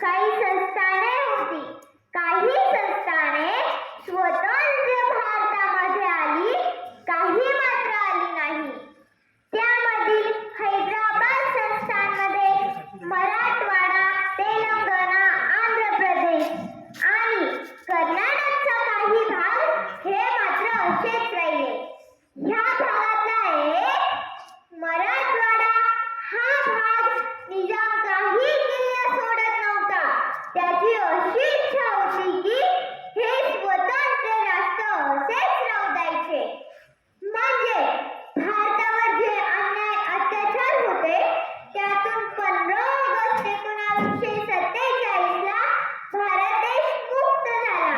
काही संस्थाने होती. काही संस्थाने स्वतंत्र भारतामध्ये आली, काही मात्र आली नाही. त्यामधील हैदराबाद संस्थानमध्ये मराठवाडा, तेलंगणा, आंध्र प्रदेश आणि कर्नाटकचा काही भाग हे मात्र असेच राहिले. ह्या भागातला एक मराठवाडा हा भाग निजाम काही किल्ले सोडत नव्हता. त्याची अशी इच्छा होती की हे स्वतंत्र राष्ट्र असेच राहू द्यायचे. म्हणजे भारतावर जे अन्याय अत्याचार होते त्यातून 15 ऑगस्ट 1947 ला भारत देश मुक्त झाला.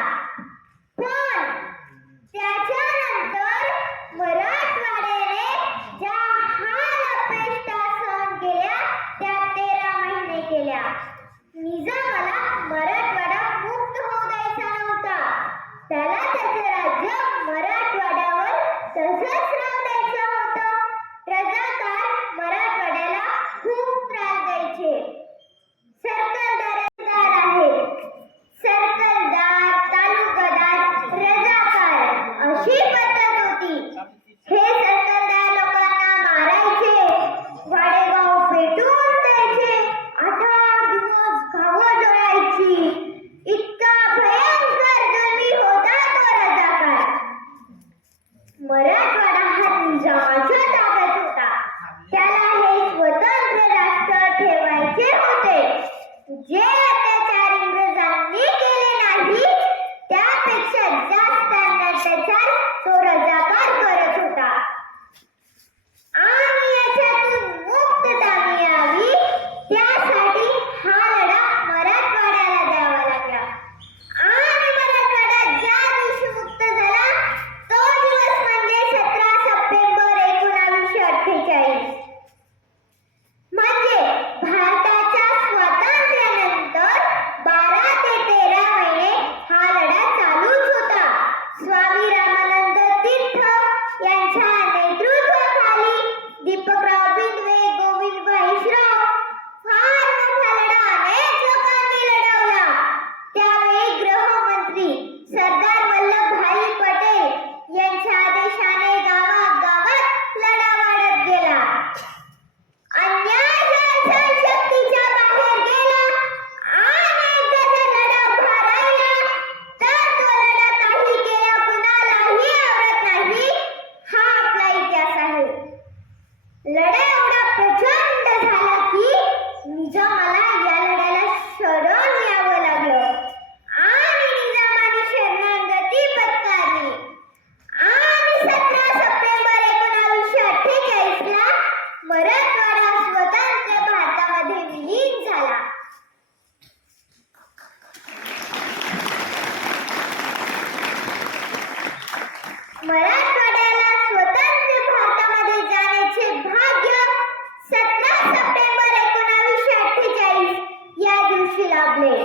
पण त्याच्यानंतर मराठवाड्याने ज्या हाल अपेष्टा सहन केल्या त्या 13 महिने केल्या. निजामाला मराठवाडा मुक्त होऊ द्यायचा नव्हता. त्याला त्याचे राज्य मराठवाड्यावर तसंच राहू द्यायचं होतं. रजाकार मराठवाड्याला खूप त्रास द्यायचे. सरकारदार आहेत. सरकारदार, तालुकादार, रजाकार अशी पद्धत होती. हे सरकारदार लोकांना मारायचे, वाडेगाव पेटवून द्यायचे, 8 दिवस घावं जळायची. इतका भयंकर जुलमी होता तो रजाकार. मराठवाडा हा निजामाच्या ताब्यात होता. त्याला हे स्वतंत्र राष्ट्र ठेवायचे होते. जे अत्याचार इंग्रजांनी केले नाही त्यापेक्षा जास्त अत्याचार तो रजाकार करत होता. आणि याच्यातून मुक्तता मिळावी त्यासाठी हा लढा मराठवाड्याला द्यावा लागला. आणि मराठवाडा ज्या दिवशी मुक्त झाला तो दिवस म्हणजे 17 सप्टेंबर 1948. म्हणजे भारताच्या स्वातंत्र्यानंतर 12 ते 13 महिने हा लढा चालूच होता. स्वामी रामानंद तीर्थ यांच्या नेतृत्वाखाली दीपकराव बिंदवे, गोविंदभाई श्रॉफ फार मोठा लढा अनेक लोकांनी लढवला. त्यावेळी गृहमंत्री सरदार वल्लभभाई पटेल यांच्या आदेशाने गावागावात लढा वाढत गेला. अन्याय जर शक्तीच्या बाहेर गेला आणि एकदा जर लढा उभा राहिला तर तो लढा काही केल्या कुणालाही आवडत नाही. हा आपला इतिहास आहे. लढा एवढा प्रचंड झाला की निजामाला या लढ्याला शरण यावं लागलं आणि निजामाने शरणागती पत्करली. आणि 17 सप्टेंबर 1948 ला मराठवाडा स्वतंत्र भारतामध्ये विलीन झाला. मराठवाड्याला स्वतंत्र भारतामध्ये जाण्याचे भाग्य 17 सप्टेंबर 1948 या दिवशी लाभले.